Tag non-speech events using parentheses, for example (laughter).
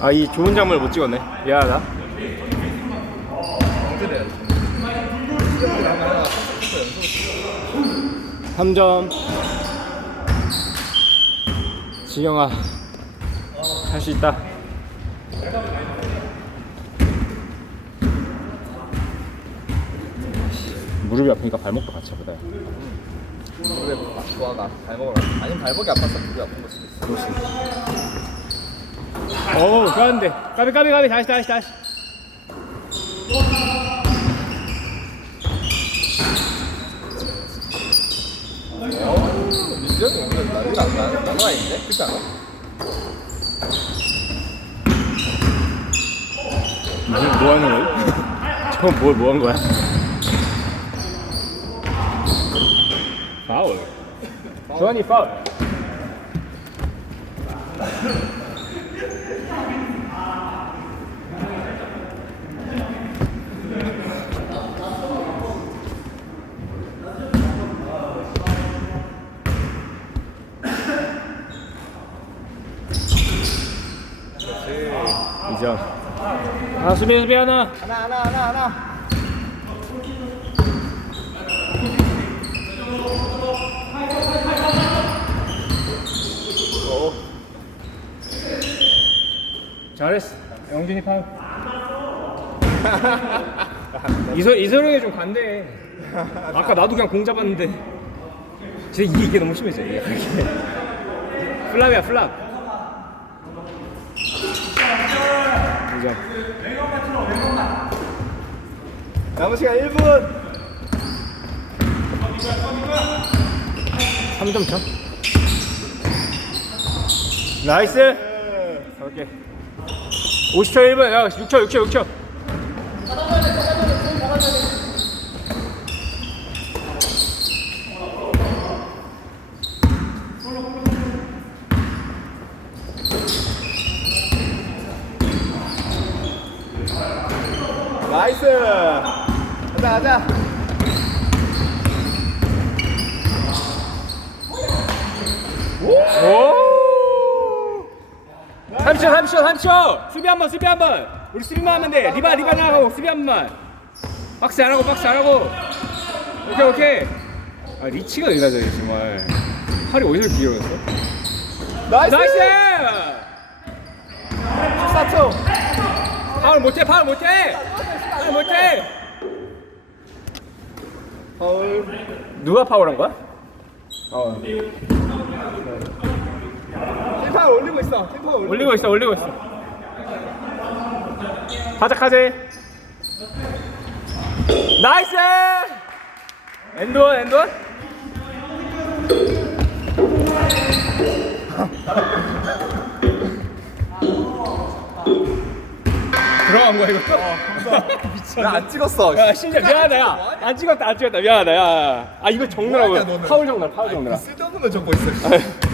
아 이 좋은 장면을 못 찍었네. 미안하다. 그래. 3점. 지영아 할 수 있다. 무릎이 아프니까 발목도 같이 아프다 그래, 아, 좋아가. 발목을. 아니면 발목이 아파서 무릎이 아픈 걸 수도 있어. 오 좋았는데 까비 까비 까비 다시 다시 다시 어, 오늘 난리가 안 나. 난리가 아닌데? 그렇지 않아? 뭐 하는 거야? (laughs) 저건 뭐, 뭐 한 거야? 파울 조한이 파울 이점 아 수비 수비 하나 하나, 하나, 하나, 하나. 잘했어. 영준이 파울. 이소, 이소룡이 좀 간대 아까 나도 그냥 공 잡았는데. 진짜 이게, 이게 너무 심했어 이게. 플랍이야 플랍. 2점 남은 시간 1분. 3점 차? 나이스. 가볼게 50초 1분 야 6초 6초 6초 나이스. 가자, 가자. 오 30초 30초 30초. 수비 한번 수비 한번. 우리 수비만 하면 돼. 리바 리바 나가고 수비 한 번만 박스 안 하고 박스 안 하고. 오케이 오케이. 아 리치가 의가져 정말. 팔이 어디서 길어졌어? 나이스. 나이스! 14초. 파울 못해 파울 못해. 파울 못해. 파울. 누가 파울한 거야? 어 템파 올리고 있어. 템파 올리고. 올리고 있어 올리고 있어. 바짝하지? 나이스! 엔드원 엔드원? 들어간 거야 이거? (laughs) 나안 찍었어. 야 심지어 미안하다 야 안 찍었다 안 찍었다. 미안하다 야 아 이거 뭐하냐, 정렬하고 너는. 파울 정렬 파울 정렬 쓸데없는 거 적고 있어. (laughs)